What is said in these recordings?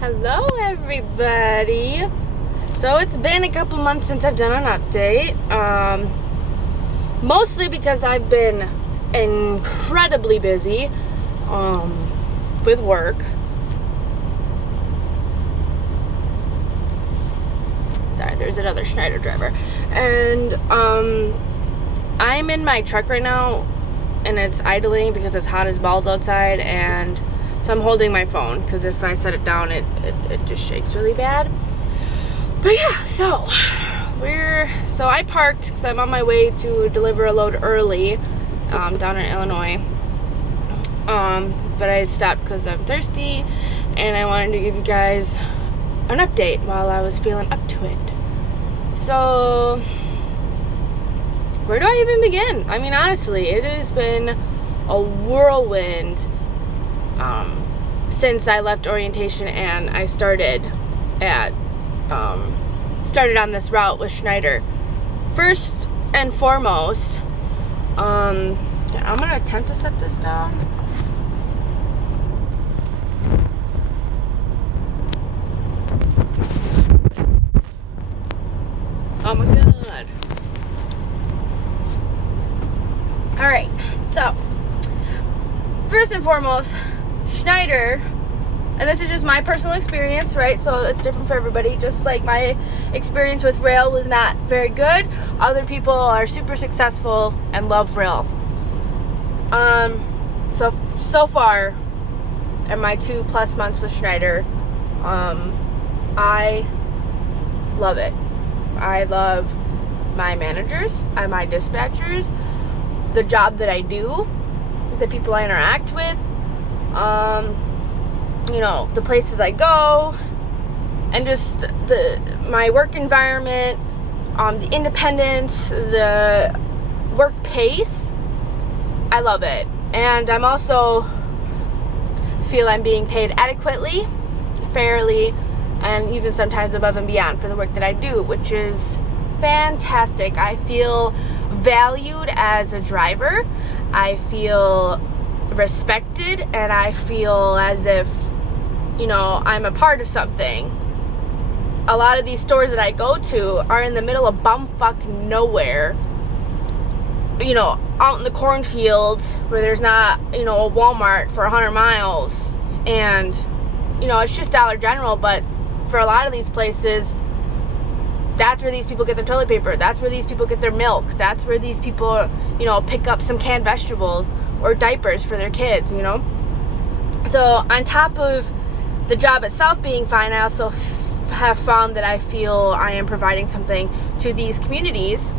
Hello everybody. So it's been a couple months since I've done an update. Mostly because I've been incredibly busy with work. Sorry, there's another Schneider driver. And I'm in my truck right now and it's idling because it's hot as balls outside, and so I'm holding my phone because if I set it down it just shakes really bad. But yeah, so I parked because I'm on my way to deliver a load early down in Illinois. But I had stopped because I'm thirsty and I wanted to give you guys an update while I was feeling up to it. So where do I even begin? I mean, honestly, it has been a whirlwind since I left orientation and I started on this route with Schneider. First and foremost, I'm gonna attempt to set this down. Oh my god. Alright, so first and foremost, Schneider, and this is just my personal experience, right? So it's different for everybody. Just like my experience with rail was not very good, other people are super successful and love rail. So far in my 2+ months with Schneider, I love it. I love my managers, my dispatchers, the job that I do, the people I interact with, you know, the places I go, and just my work environment, the independence, the work pace. I love it. And I'm also feel I'm being paid adequately, fairly, and even sometimes above and beyond for the work that I do, which is fantastic. I feel valued as a driver. I feel respected, and I feel as if, you know, I'm a part of something. A lot of these stores that I go to are in the middle of bumfuck nowhere, you know, out in the cornfields where there's not, you know, a Walmart for 100 miles, and, you know, it's just Dollar General. But for a lot of these places, that's where these people get their toilet paper, that's where these people get their milk, that's where these people, you know, pick up some canned vegetables or diapers for their kids, you know. So on top of the job itself being fine, I also have found that I feel I am providing something to these communities,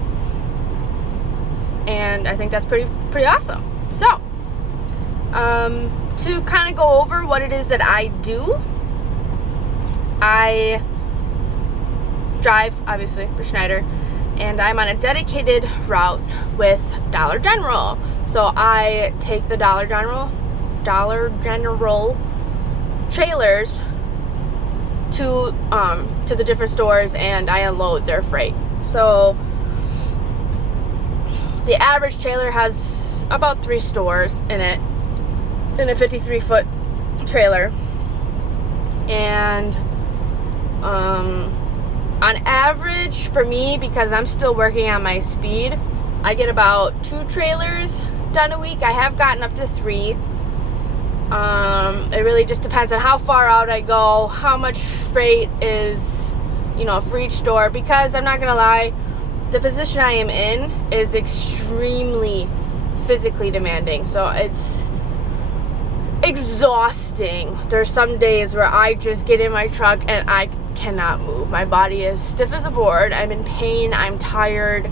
and I think that's pretty awesome. So to kind of go over what it is that I do, I drive, obviously, for Schneider, and I'm on a dedicated route with Dollar General. So I take the Dollar General trailers to the different stores, and I unload their freight. So the average trailer has about 3 stores in it, in a 53-foot trailer, and on average for me, because I'm still working on my speed, I get about 2 trailers done a week. I have gotten up to 3. It really just depends on how far out I go, how much freight is, you know, for each store, because I'm not gonna lie, the position I am in is extremely physically demanding. So it's exhausting. There's some days where I just get in my truck and I cannot move. My body is stiff as a board. I'm in pain. I'm tired.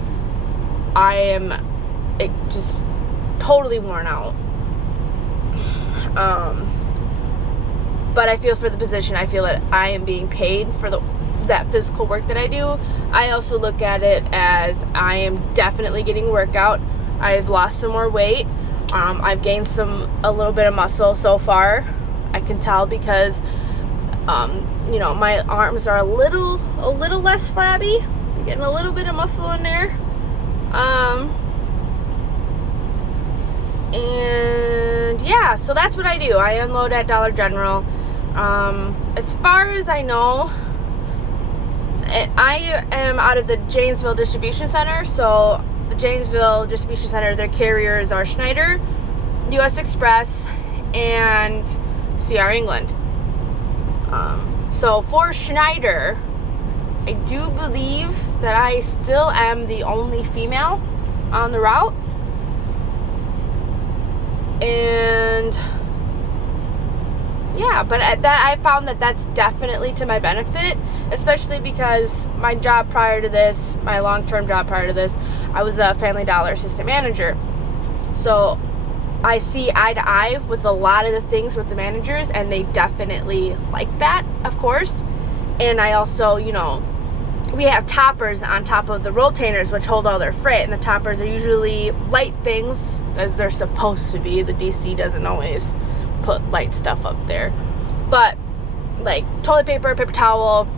I am just totally worn out. But I feel for the position, I feel that I am being paid for that physical work that I do. I also look at it as I am definitely getting workout. I've lost some more weight. I've gained a little bit of muscle so far. I can tell because you know, my arms are a little less flabby. I'm getting a little bit of muscle in there. And yeah, so that's what I do. I unload at Dollar General. As far as I know, I am out of the Janesville Distribution Center. So the Janesville Distribution Center, their carriers are Schneider, US Express, and CR England. So for Schneider, I do believe that I still am the only female on the route. And yeah, but that I found that that's definitely to my benefit, especially because my job prior to this, my long-term job prior to this, I was a Family Dollar assistant manager. So I see eye to eye with a lot of the things with the managers, and they definitely like that, of course. And I also, you know, we have toppers on top of the rotainers, which hold all their freight, and the toppers are usually light things, as they're supposed to be. The DC doesn't always put light stuff up there, but like toilet paper, paper towel,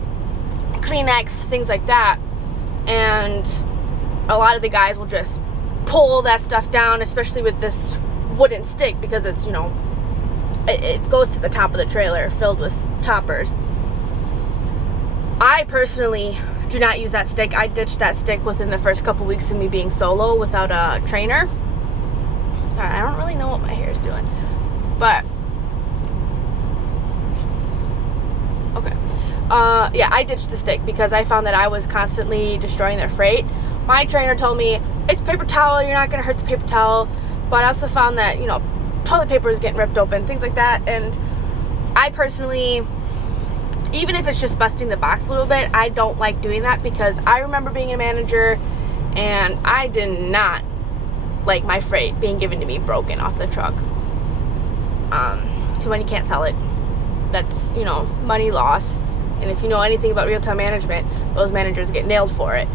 Kleenex, things like that. And a lot of the guys will just pull that stuff down, especially with this wooden stick, because it's, you know, it goes to the top of the trailer filled with toppers. I personally do not use that stick. I ditched that stick within the first couple weeks of me being solo without a trainer. Sorry, I don't really know what my hair is doing, but okay. Yeah, I ditched the stick because I found that I was constantly destroying their freight. My trainer told me, it's paper towel, you're not gonna hurt the paper towel. But I also found that, you know, toilet paper is getting ripped open, things like that. And I personally, even if it's just busting the box a little bit, I don't like doing that, because I remember being a manager and I did not like my freight being given to me broken off the truck. So when you can't sell it, that's, you know, money loss. And if you know anything about real-time management, those managers get nailed for it.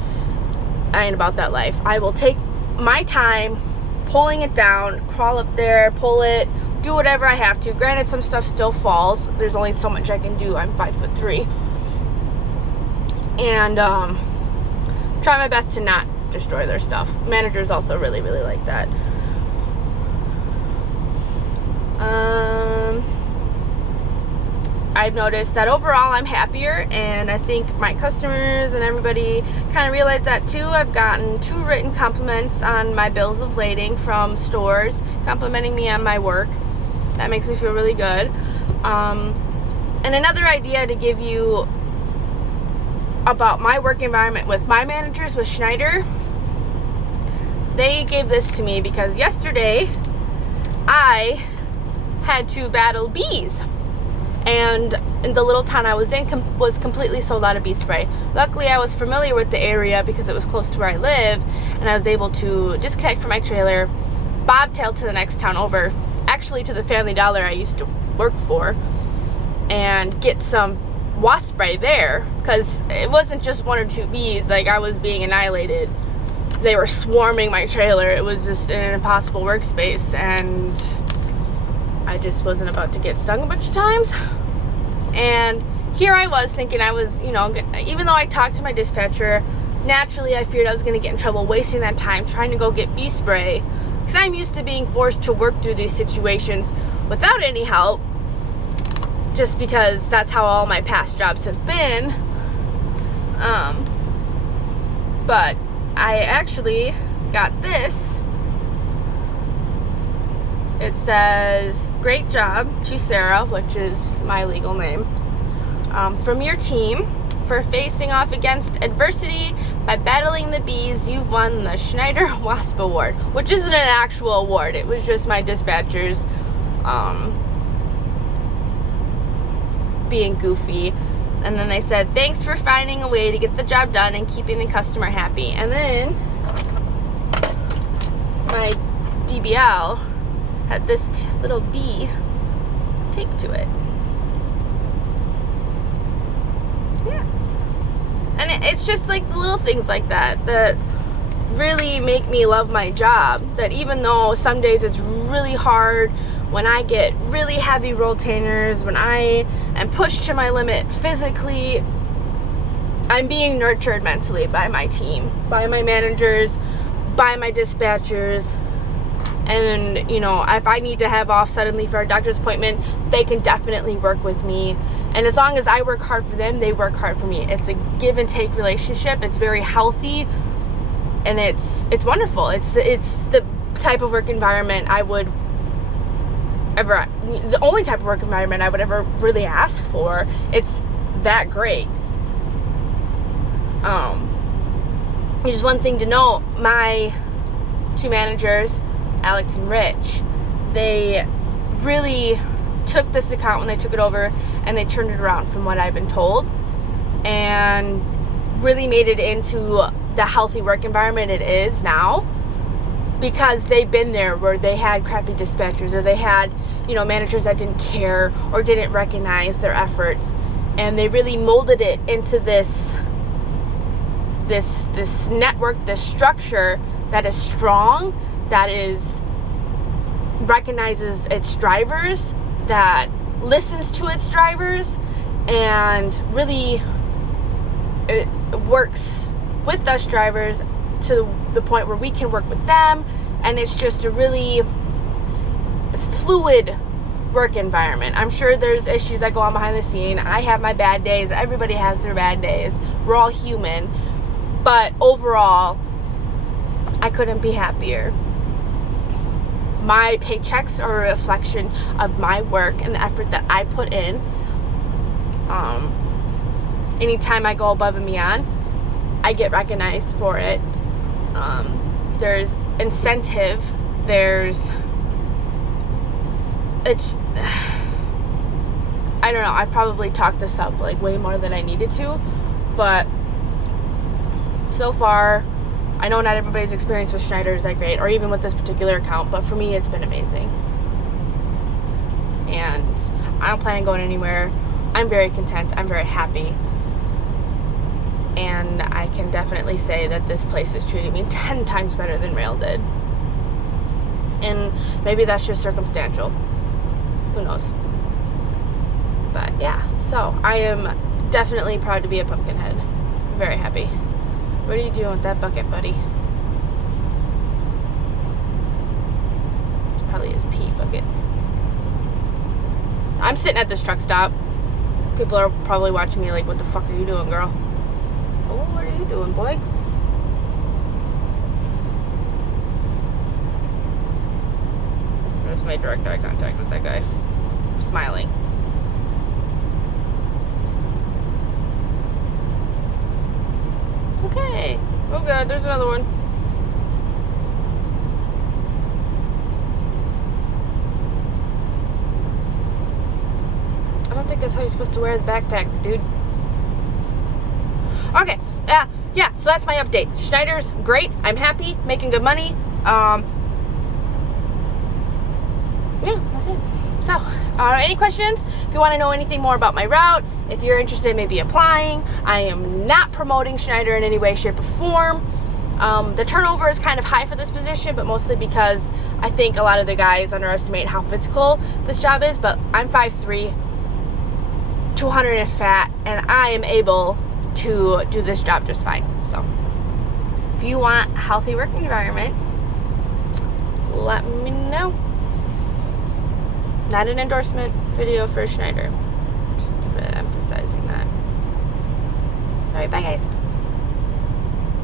I ain't about that life. I will take my time pulling it down, crawl up there, pull it, do whatever I have to. Granted, some stuff still falls. There's only so much I can do. I'm 5'3", and try my best to not destroy their stuff. Managers also really, really like that. I've noticed that overall I'm happier, and I think my customers and everybody kind of realize that too. I've gotten 2 written compliments on my bills of lading from stores complimenting me on my work. That makes me feel really good. And another idea to give you about my work environment with my managers with Schneider, they gave this to me because yesterday I had to battle bees. And in the little town I was in was completely sold out of bee spray. Luckily, I was familiar with the area because it was close to where I live, and I was able to disconnect from my trailer, bobtail to the next town over, actually to the Family Dollar I used to work for, and get some wasp spray there, because it wasn't just 1 or 2 bees. Like, I was being annihilated. They were swarming my trailer. It was just an impossible workspace, and I just wasn't about to get stung a bunch of times. And here I was thinking I was, you know, even though I talked to my dispatcher, naturally I feared I was going to get in trouble wasting that time trying to go get bee spray, because I'm used to being forced to work through these situations without any help, just because that's how all my past jobs have been. But I actually got this. It says, "Great job to Sarah," which is my legal name, "from your team for facing off against adversity by battling the bees. You've won the Schneider Wasp Award," which isn't an actual award. It was just my dispatchers being goofy. And then they said, "Thanks for finding a way to get the job done and keeping the customer happy." And then my DBL had this little bee taped to it. Yeah. And it's just like the little things like that that really make me love my job. That even though some days it's really hard, when I get really heavy rotainers, when I am pushed to my limit physically, I'm being nurtured mentally by my team, by my managers, by my dispatchers. And, you know, if I need to have off suddenly for a doctor's appointment, they can definitely work with me. And as long as I work hard for them, they work hard for me. It's a give and take relationship. It's very healthy, and it's wonderful. It's the type of work environment I would ever, the only type of work environment I would ever really ask for. It's that great. Just one thing to note, my two managers, Alex and Rich, they really took this account when they took it over and they turned it around from what I've been told, and really made it into the healthy work environment it is now, because they've been there where they had crappy dispatchers, or they had, you know, managers that didn't care or didn't recognize their efforts, and they really molded it into this network, this structure that is strong, that is recognizes its drivers, that listens to its drivers, and really it works with us drivers to the point where we can work with them. And it's just a really fluid work environment. I'm sure there's issues that go on behind the scene. I have my bad days. Everybody has their bad days. We're all human. But overall, I couldn't be happier. My paychecks are a reflection of my work and the effort that I put in. Anytime I go above and beyond, I get recognized for it. There's incentive. I don't know. I've probably talked this up like way more than I needed to, but so far, I know not everybody's experience with Schneider is that great, or even with this particular account, but for me, it's been amazing. And I don't plan on going anywhere. I'm very content. I'm very happy. And I can definitely say that this place is treating me 10 times better than Rail did. And maybe that's just circumstantial. Who knows? But yeah, so I am definitely proud to be a Pumpkinhead. Very happy. What are you doing with that bucket, buddy? It's probably his pee bucket. I'm sitting at this truck stop. People are probably watching me like, what the fuck are you doing, girl? Oh, what are you doing, boy? I just made direct eye contact with that guy. I'm smiling. Okay. Oh god, there's another one. I don't think that's how you're supposed to wear the backpack, dude. Okay. Yeah, so that's my update. Schneider's great. I'm happy, making good money. Yeah, that's it. So, any questions? If you want to know anything more about my route, if you're interested in maybe applying, I am not promoting Schneider in any way, shape, or form. The turnover is kind of high for this position, but mostly because I think a lot of the guys underestimate how physical this job is, but I'm 5'3", 200 and fat, and I am able to do this job just fine. So, if you want a healthy work environment, let me know. Not an endorsement video for Schneider. Just emphasizing that. Alright, bye guys.